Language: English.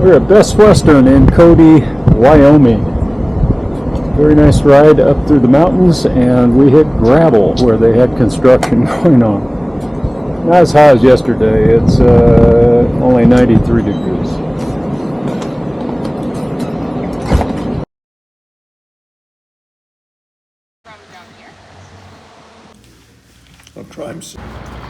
We're at Best Western in Cody, Wyoming. Very nice ride up through the mountains, and we hit gravel where they had construction going on. Not as high as yesterday. It's only 93 degrees. I'll try them.